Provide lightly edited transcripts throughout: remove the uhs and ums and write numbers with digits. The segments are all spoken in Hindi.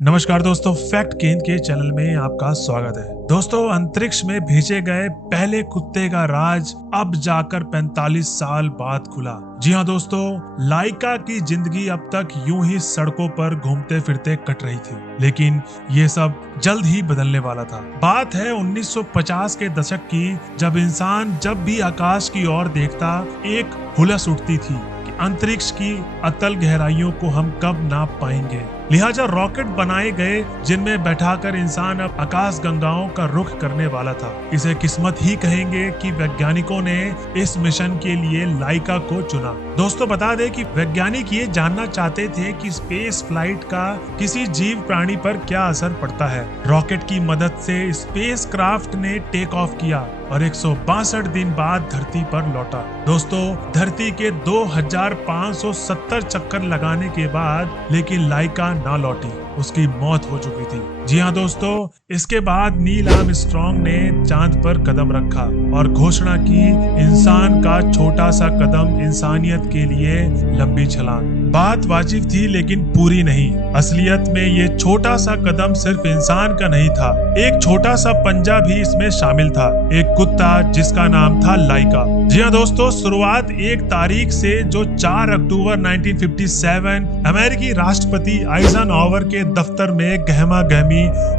नमस्कार दोस्तों, फैक्ट गेन के चैनल में आपका स्वागत है। दोस्तों, अंतरिक्ष में भेजे गए पहले कुत्ते का राज अब जाकर 45 साल बाद खुला। जी हाँ दोस्तों, लाइका की जिंदगी अब तक यूं ही सड़कों पर घूमते फिरते कट रही थी, लेकिन ये सब जल्द ही बदलने वाला था। बात है 1950 के दशक की, जब इंसान जब भी आकाश की ओर देखता एक हुलस उठती थी कि अंतरिक्ष की अतल गहराइयों को हम कब नाप पाएंगे। लिहाजा रॉकेट बनाए गए जिनमें बैठाकर इंसान अब आकाश गंगाओं का रुख करने वाला था। इसे किस्मत ही कहेंगे कि वैज्ञानिकों ने इस मिशन के लिए लाइका को चुना। दोस्तों, बता दें कि वैज्ञानिक ये जानना चाहते थे कि स्पेस फ्लाइट का किसी जीव प्राणी पर क्या असर पड़ता है। रॉकेट की मदद से स्पेस क्राफ्ट ने टेक ऑफ किया और 162 दिन बाद धरती पर लौटा। दोस्तों, धरती के 2570 चक्कर लगाने के बाद लेकिन लाइका ना लौटी, उसकी मौत हो चुकी थी। जी हाँ दोस्तों, इसके बाद नील आर्मस्ट्रांग ने चांद पर कदम रखा और घोषणा की, इंसान का छोटा सा कदम इंसानियत के लिए लंबी छलांग। बात वाजिब थी लेकिन पूरी नहीं। असलियत में ये छोटा सा कदम सिर्फ इंसान का नहीं था, एक छोटा सा पंजा भी इसमें शामिल था, एक कुत्ता जिसका नाम था लाइका। जी हाँ दोस्तों, शुरुआत एक तारीख से जो 4 अक्टूबर 1957 अमेरिकी राष्ट्रपति आइजनहावर के दफ्तर में गहमा गहमी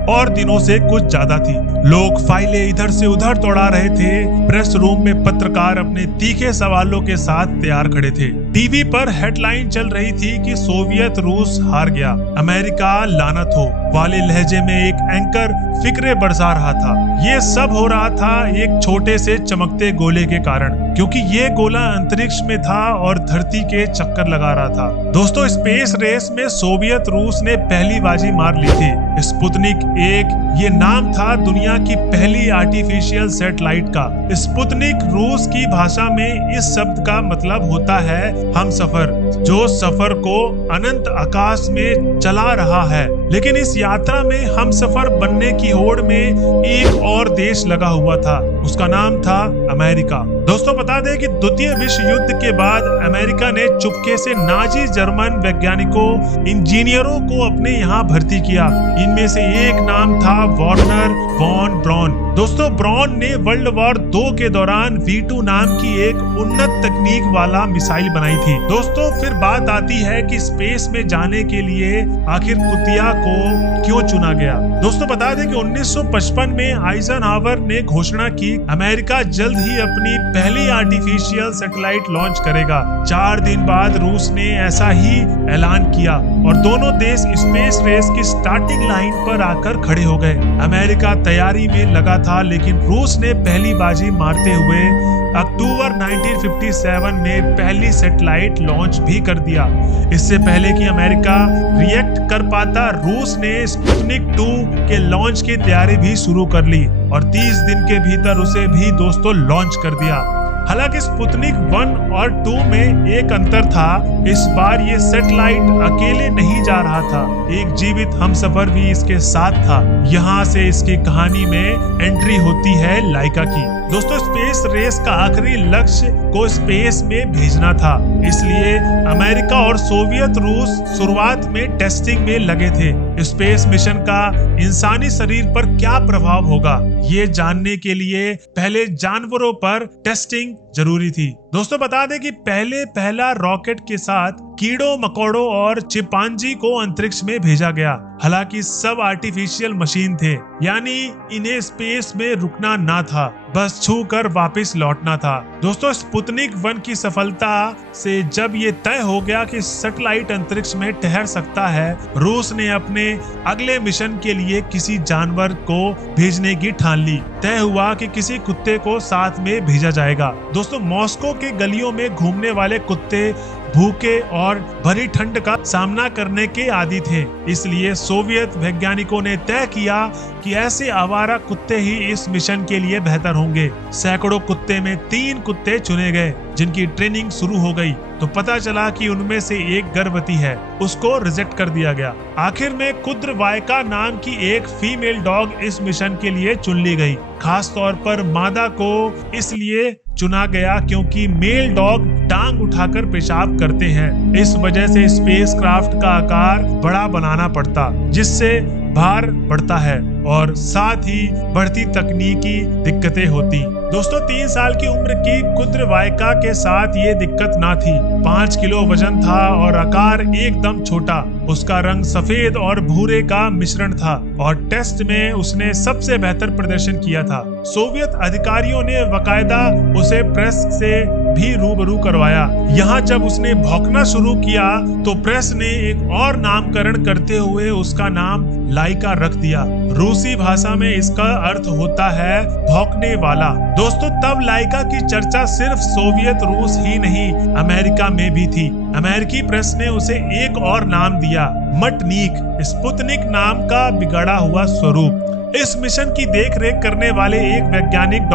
और दिनों से कुछ ज्यादा थी। लोग फाइलें इधर से उधर दौड़ा रहे थे। प्रेस रूम में पत्रकार अपने तीखे सवालों के साथ तैयार खड़े थे। टीवी पर हेडलाइन चल रही थी कि सोवियत रूस हार गया, अमेरिका लानत हो वाले लहजे में एक एंकर फिक्रे बरसा रहा था। ये सब हो रहा था एक छोटे से चमकते गोले के कारण, क्योंकि ये गोला अंतरिक्ष में था और धरती के चक्कर लगा रहा था। दोस्तों, स्पेस रेस में सोवियत रूस ने पहली बाजी मार ली थी। स्पुतनिक 1 ये नाम था दुनिया की पहली आर्टिफिशियल सैटेलाइट का। स्पुतनिक रूस की भाषा में इस शब्द का मतलब होता है हमसफर, जो सफर को अनंत आकाश में चला रहा है। लेकिन इस यात्रा में हमसफर बनने की होड़ में एक और देश लगा हुआ था, उसका नाम था अमेरिका। दोस्तों, बता दें कि द्वितीय विश्व युद्ध के बाद अमेरिका ने चुपके से नाजी जर्मन वैज्ञानिकों, इंजीनियरों को अपने यहाँ भर्ती किया। इनमें से एक नाम था वर्नर वॉन ब्रॉन। दोस्तों, ब्रॉन ने वर्ल्ड वॉर 2 के दौरान V2 नाम की एक उन्नत तकनीक वाला मिसाइल बनाई थी। दोस्तों, फिर बात आती है कि स्पेस में जाने के लिए आखिर कुतिया को क्यों चुना गया। दोस्तों, बता दें कि 1955 में आइजनहावर ने घोषणा की, अमेरिका जल्द ही अपनी पहली आर्टिफिशियल सैटेलाइट लॉन्च करेगा। 4 दिन बाद रूस ने ऐसा ही ऐलान किया और दोनों देश स्पेस रेस की स्टार्टिंग लाइन पर आकर खड़े हो गए। अमेरिका तैयारी में लगा था, लेकिन रूस ने पहली बाजी मारते हुए अक्टूबर 1957 में पहली सैटेलाइट लॉन्च भी कर दिया। इससे पहले कि अमेरिका रिएक्ट कर पाता, रूस ने स्पुतनिक 2 के लॉन्च की तैयारी भी शुरू कर ली और 30 दिन के भीतर उसे भी दोस्तों लॉन्च कर दिया। हालांकि स्पुतनिक 1 और 2 में एक अंतर था, इस बार ये सैटेलाइट अकेले नहीं जा रहा था, एक जीवित हमसफर भी इसके साथ था। यहाँ से इसकी कहानी में एंट्री होती है लाइका की। दोस्तों, स्पेस रेस का आखिरी लक्ष्य को स्पेस में भेजना था, इसलिए अमेरिका और सोवियत रूस शुरुआत में टेस्टिंग में लगे थे। स्पेस मिशन का इंसानी शरीर पर क्या प्रभाव होगा, ये जानने के लिए पहले जानवरों पर टेस्टिंग जरूरी थी। दोस्तों, बता दें कि पहला रॉकेट के साथ कीड़ों मकोड़ों और चिंपांजी को अंतरिक्ष में भेजा गया। हालांकि सब आर्टिफिशियल मशीन थे, यानी इन्हें स्पेस में रुकना ना था, बस छू कर वापस लौटना था। दोस्तों, स्पुतनिक 1 की सफलता से जब ये तय हो गया कि सैटेलाइट अंतरिक्ष में ठहर सकता है, रूस ने अपने अगले मिशन के लिए किसी जानवर को भेजने की ठान ली। तय हुआ कि किसी कुत्ते को साथ में भेजा जाएगा। दोस्तों, मॉस्को के गलियों में घूमने वाले कुत्ते भूखे और भरी ठंड का सामना करने के आदी थे, इसलिए सोवियत वैज्ञानिकों ने तय किया कि ऐसे आवारा कुत्ते ही इस मिशन के लिए बेहतर होंगे। सैकड़ों कुत्ते में 3 कुत्ते चुने गए, जिनकी ट्रेनिंग शुरू हो गई तो पता चला कि उनमें से एक गर्भवती है, उसको रिजेक्ट कर दिया गया। आखिर में कुद्रवायका नाम की एक फीमेल डॉग इस मिशन के लिए चुन ली गई। खास तौर पर मादा को इसलिए चुना गया क्योंकि मेल डॉग टांग उठाकर पेशाब करते हैं। इस वजह से स्पेसक्राफ्ट का आकार बड़ा बनाना पड़ता, जिससे भार बढ़ता है और साथ ही बढ़ती तकनीकी दिक्कतें होती। दोस्तों 3 साल की उम्र की कुद्रवायका के साथ ये दिक्कत ना थी। 5 किलो वजन था और आकार एकदम छोटा। उसका रंग सफेद और भूरे का मिश्रण था और टेस्ट में उसने सबसे बेहतर प्रदर्शन किया था। सोवियत अधिकारियों ने बकायदा उसे प्रेस से भी रूबरू करवाया। यहाँ जब उसने भौंकना शुरू किया तो प्रेस ने एक और नामकरण करते हुए उसका नाम लाइका रख दिया। रूसी भाषा में इसका अर्थ होता है भौंकने वाला। दोस्तों तब लाइका की चर्चा सिर्फ सोवियत रूस ही नहीं, अमेरिका में भी थी। अमेरिकी प्रेस ने उसे एक और नाम दिया, मटनीक, स्पुतनिक नाम का बिगड़ा हुआ स्वरूप। इस मिशन की देखरेख करने वाले एक वैज्ञानिक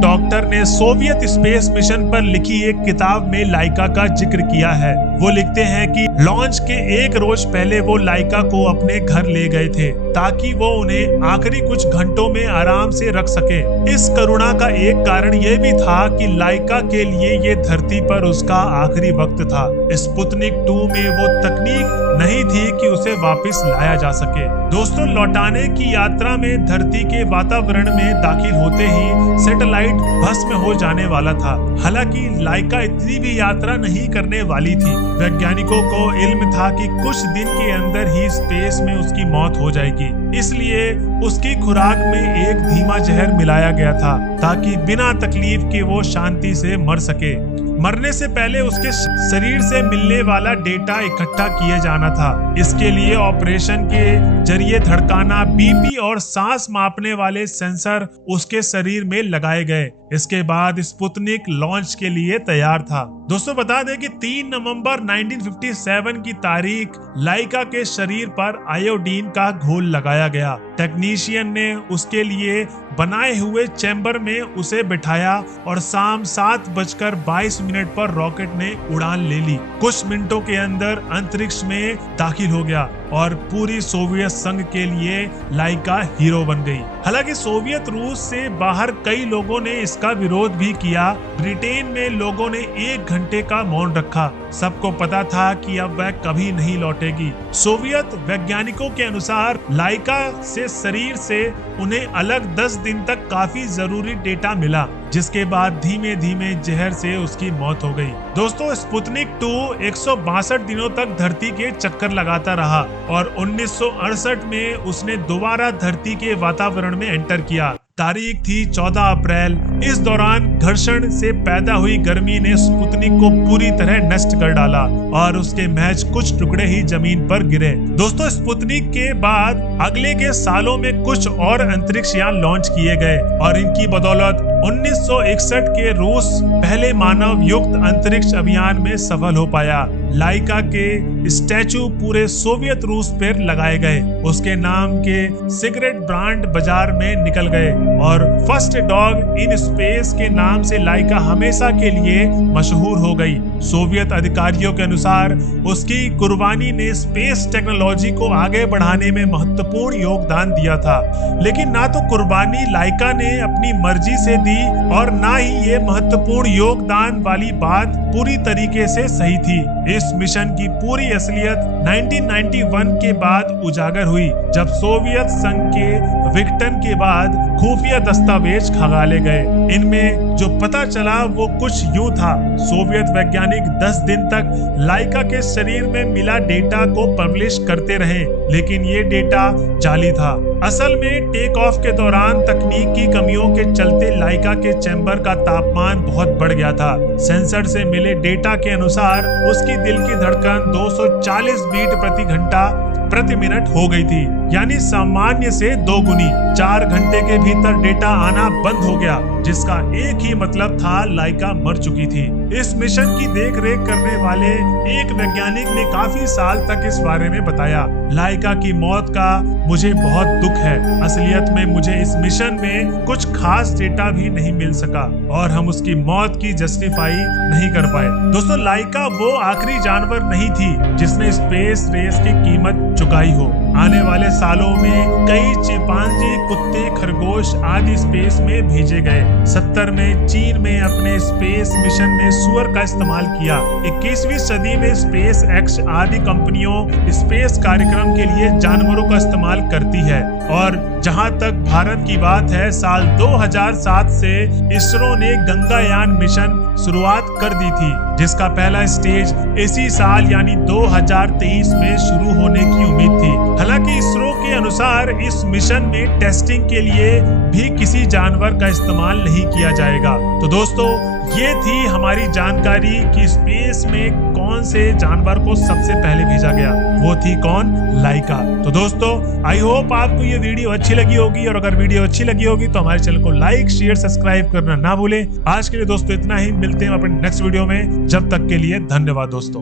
डॉक्टर ने सोवियत स्पेस मिशन पर लिखी एक किताब में लाइका का जिक्र किया है। वो लिखते हैं कि लॉन्च के 1 रोज पहले वो लाइका को अपने घर ले गए थे ताकि वो उन्हें आखिरी कुछ घंटों में आराम से रख सके। इस करुणा का एक कारण ये भी था कि लाइका के लिए ये धरती पर उसका आखिरी वक्त था। स्पुतनिक 2 में वो तकनीक नहीं थी कि उसे वापस लाया जा सके। दोस्तों लौटाने की यात्रा में धरती के वातावरण में दाखिल होते ही सैटेलाइट भस्म हो जाने वाला था। हालांकि लाइका इतनी भी यात्रा नहीं करने वाली थी। वैज्ञानिकों को इल्म था कि कुछ दिन के अंदर ही स्पेस में उसकी मौत हो जाएगी, इसलिए उसकी खुराक में एक धीमा जहर मिलाया गया था ताकि बिना तकलीफ के वो शांति से मर सके। मरने से पहले उसके शरीर से मिलने वाला डेटा इकट्ठा किए जाना था। इसके लिए ऑपरेशन के जरिए धड़काना, बीपी और सांस मापने वाले सेंसर उसके शरीर में लगाए गए। इसके बाद स्पुतनिक लॉन्च के लिए तैयार था। दोस्तों बता दें कि 3 नवंबर 1957 की तारीख लाइका के शरीर पर आयोडीन का घोल लगाया गया। टेक्नीशियन ने उसके लिए बनाए हुए चैम्बर में उसे बिठाया और शाम 7:22 पर रॉकेट ने उड़ान ले ली। कुछ मिनटों के अंदर अंतरिक्ष में दाखिल हो गया और पूरी सोवियत संघ के लिए लाइका हीरो बन गई। हालांकि सोवियत रूस से बाहर कई लोगों ने इसका विरोध भी किया। ब्रिटेन में लोगों ने 1 घंटे का मौन रखा। सबको पता था कि अब वह कभी नहीं लौटेगी। सोवियत वैज्ञानिकों के अनुसार लाइका से शरीर से उन्हें अलग 10 दिन तक काफी जरूरी डेटा मिला, जिसके बाद धीमे धीमे जहर से उसकी मौत हो गई। दोस्तों स्पुतनिक 2 162 दिनों तक धरती के चक्कर लगाता रहा और 1968 में उसने दोबारा धरती के वातावरण में एंटर किया। तारीख थी 14 अप्रैल। इस दौरान घर्षण से पैदा हुई गर्मी ने स्पुतनिक को पूरी तरह नष्ट कर डाला और उसके महज कुछ टुकड़े ही जमीन पर गिरे। दोस्तों स्पुतनिक के बाद अगले के सालों में कुछ और अंतरिक्ष यान लॉन्च किए गए और इनकी बदौलत 1961 के रूस पहले मानव युक्त अंतरिक्ष अभियान में सफल हो पाया। लाइका के स्टैचू पूरे सोवियत रूस पर लगाए गए। उसके नाम के सिगरेट ब्रांड बाजार में निकल गए और फर्स्ट डॉग इन स्पेस के नाम से लाइका हमेशा के लिए मशहूर हो गई। सोवियत अधिकारियों के अनुसार उसकी कुर्बानी ने स्पेस टेक्नोलॉजी को आगे बढ़ाने में महत्वपूर्ण योगदान दिया था, लेकिन ना तो कुर्बानी लाइका ने अपनी मर्जी से दी और ना ही ये महत्वपूर्ण योगदान वाली बात पूरी तरीके से सही थी। इस मिशन की पूरी असलियत 1991 के बाद उजागर हुई, जब सोवियत संघ के विघटन के बाद खुफिया दस्तावेज खंगाले गए। इनमें जो पता चला वो कुछ यूं था। सोवियत वैज्ञानिक 10 दिन तक लाइका के शरीर में मिला डेटा को पब्लिश करते रहे, लेकिन ये डेटा जाली था। असल में टेक ऑफ के दौरान तकनीक की कमियों के चलते लाइका के चैम्बर का तापमान बहुत बढ़ गया था। सेंसर से मिले डेटा के अनुसार उसकी दिल की धड़कन 240 बीट प्रति घंटा प्रति मिनट हो गई थी, यानी सामान्य से 2 गुनी। 4 घंटे के भीतर डेटा आना बंद हो गया, जिसका एक ही मतलब था लाइका मर चुकी थी। इस मिशन की देखरेख करने वाले एक वैज्ञानिक ने काफी साल तक इस बारे में बताया, लाइका की मौत का मुझे बहुत दुख है। असलियत में मुझे इस मिशन में कुछ खास डेटा भी नहीं मिल सका और हम उसकी मौत की जस्टिफाई नहीं कर पाए। दोस्तों लाइका वो आखिरी जानवर नहीं थी जिसने स्पेस रेस की कीमत चुकाई हो। आने वाले सालों में कई चिंपांजी, कुत्ते, खरगोश आदि स्पेस में भेजे गए। 70 में चीन में अपने स्पेस मिशन में सुअर का इस्तेमाल किया। 21वीं सदी में स्पेस एक्स आदि कंपनियों स्पेस कार्यक्रम के लिए जानवरों का इस्तेमाल करती है। और जहां तक भारत की बात है, साल 2007 से इसरो ने गंगायान मिशन शुरुआत कर दी थी, जिसका पहला स्टेज इसी साल यानी 2023 में शुरू होने की उम्मीद थी। हालांकि इसरो के अनुसार इस मिशन में टेस्टिंग के लिए भी किसी जानवर का इस्तेमाल नहीं किया जाएगा। तो दोस्तों, ये थी हमारी जानकारी कि स्पेस में कौन से जानवर को सबसे पहले भेजा गया। वो थी कौन? लाइका। तो दोस्तों, आई होप आपको ये वीडियो अच्छी लगी होगी, और अगर वीडियो अच्छी लगी होगी तो हमारे चैनल को लाइक, शेयर, सब्सक्राइब करना ना भूलें। आज के लिए दोस्तों इतना ही, मिलते हैं अपने नेक्स्ट वीडियो में। जब तक के लिए धन्यवाद दोस्तों।